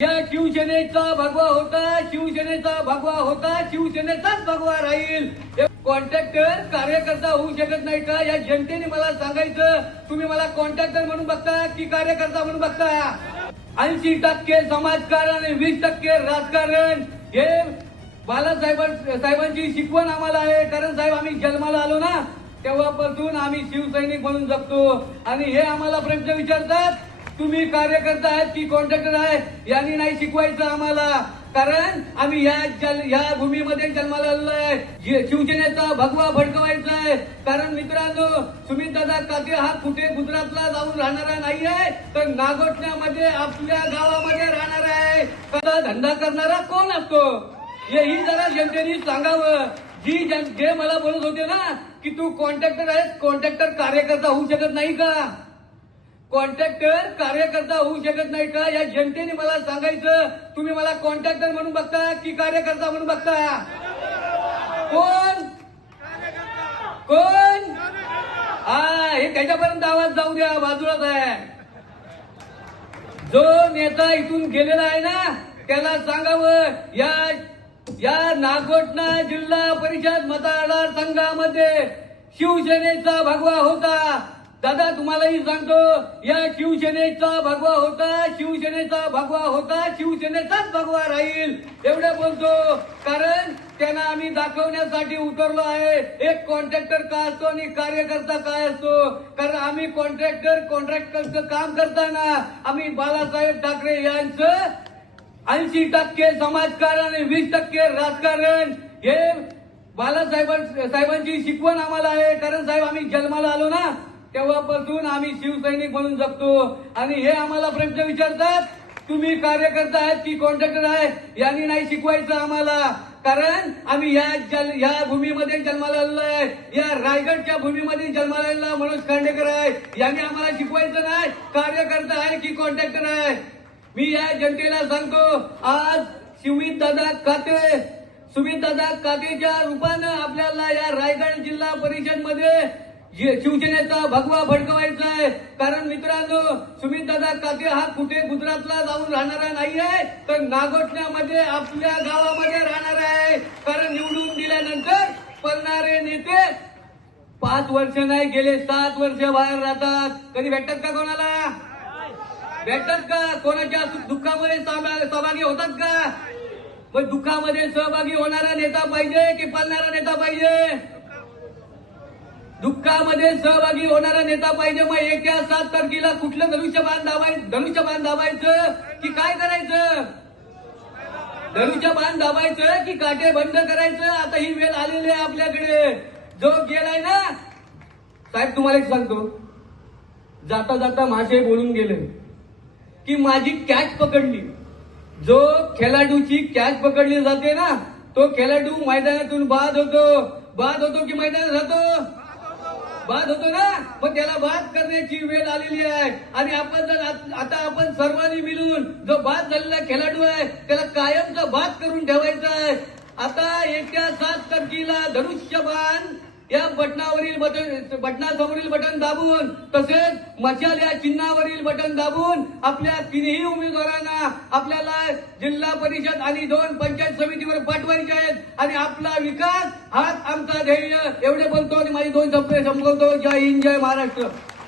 या शिवसेनेचा भगवा होता, शिवसेनेचा भगवा होता, शिवसेनेचाच भगवा राहील. कॉन्ट्रॅक्टर कार्यकर्ता होऊ शकत नाही का? या जनतेने मला सांगायचं. तुम्ही मला कॉन्ट्रॅक्टर म्हणून बघता की कार्यकर्ता म्हणून बघता? 80% समाजकारण आणि 20% राजकारण हे बाळासाहेबांची शिकवण आम्हाला आहे. कारण साहेब आम्ही जन्माला आलो ना तेव्हापासून आम्ही शिवसैनिक म्हणून जगतो आणि हे आम्हाला प्रश्न विचारतात तुम्ही कार्यकर्ता आहेत की कॉन्ट्रॅक्टर आहे. यांनी नाही शिकवायचं आम्हाला. कारण आम्ही या भूमीमध्ये जन्माला आलेलो आहे. शिवसेनेचा भगवा भडकवायचा आहे. कारण मित्रांनो सुमितदादा काके हा कुठे गुजरातला जाऊन राहणारा नाही आहे तर नागोठण्यामध्ये आपल्या गावामध्ये राहणार आहे. कसा धंदा करणारा कोण असतो हेही जरा जनतेने सांगावं. जे मला बोलत होते ना की तू कॉन्ट्रॅक्टर आहेस, कॉन्ट्रॅक्टर कार्यकर्ता होऊ शकत नाही का? कॉन्ट्रॅक्टर कार्यकर्ता होऊ शकत नाही का? या जनतेने मला सांगायचं. तुम्ही मला कॉन्ट्रॅक्टर म्हणून बघता की कार्यकर्ता म्हणून बघता? कोण कोण हे त्याच्यापर्यंत आवाज जाऊ द्या, बाजूलाच आहे. जो नेता इथून गेलेला आहे ना त्याला सांगावं या नागोठणा जिल्हा परिषद मतदार संघामध्ये शिवसेनेचा भगवा होता. दादा तुम्हालाही सांगतो या शिवसेनेचा भगवा होता, शिवसेनेचा भगवा होता, शिवसेनेचाच भगवा राहील एवढं बोलतो. कारण त्यांना आम्ही दाखवण्यासाठी उतरलो आहे एक कॉन्ट्रॅक्टर काय असतो आणि कार्यकर्ता काय असतो. कारण आम्ही कॉन्ट्रॅक्टरचं काम करताना आम्ही बाळासाहेब ठाकरे यांचं 80% समाजकारण आणि 20% राजकारण हे बाळासाहेबांची शिकवण आम्हाला आहे. कारण साहेब आम्ही जन्माला आलो ना तेव्हापासून आम्ही शिवसैनिक म्हणून जगतो आणि हे आम्हाला प्रश्न विचारतात तुम्ही कार्यकर्ता आहेत की कॉन्ट्रॅक्टर आहे. यांनी नाही शिकवायचं आम्हाला. कारण आम्ही या भूमीमध्ये जन्माला आलेलो आहे. या रायगडच्या भूमीमध्ये जन्माला आलेला मनोज खांडेकर आहे. यांनी आम्हाला शिकवायचं नाही कार्यकर्ता आहे की कॉन्ट्रॅक्टर आहे. मी या जनतेला सांगतो आज सुमितदादा काकेच्या रूपानं आपल्याला या रायगड जिल्हा परिषद मध्ये शिवसेनेचा भगवा भडकवायचा आहे. कारण मित्रांनो सुमितदादा काके हा कुठे गुजरातला जाऊन राहणारा नाही आहे तर नागोठण्यामध्ये आपल्या गावामध्ये राहणार आहे. कारण निवडून दिल्यानंतर पळणारे नेते 5 वर्ष नाही गेले 7 वर्ष बाहेर राहतात. कधी भेटतात का कोणाला? भेटतात का? कोणाच्या दुःखामध्ये सहभागी होतात का? पण दुःखामध्ये सहभागी होणारा नेता पाहिजे की पळणारा नेता पाहिजे? दुःखामध्ये सहभागी होणारा नेता पाहिजे. मग येत्या 7 तारखेला कुठलं धनुष्यबाण दाबायचं की काय करायचं? धनुष्यबाण दाबायचं की काटे बंद करायचं? आता ही वेळ आलेली आहे आपल्याकडे. जो गेलाय ना साहेब तुम्हाला एक सांगतो जाता जाता मासे बोलून गेले की माझी कॅच पकडली. जो खेळाडूची कॅच पकडली जाते ना तो खेळाडू मैदानातून बाद होतो की मैदानात राहतो? बाद होतो ना. मग त्याला बाद करण्याची वेळ आलेली आहे आणि आपण सर्वांनी मिळून जो बाद झालेला खेळाडू आहे त्याला कायमचा बाद करून ठेवायचा आहे. आता येत्या 7 तारखेला धनुष्यबाण या बटनासमोरील बटन दाबून तसेच मशाल या चिन्हावरील बटन दाबून आपल्या तिन्ही उमेदवारांना आपल्याला जिल्हा परिषद आणि 2 पंचायत समितीवर पाठवायचे आहेत आणि आपला विकास हाच आमचा ध्येय. एवढे बोलतो आणि माझी 2 शब्द संपवतो. जय हिंद, जय महाराष्ट्र.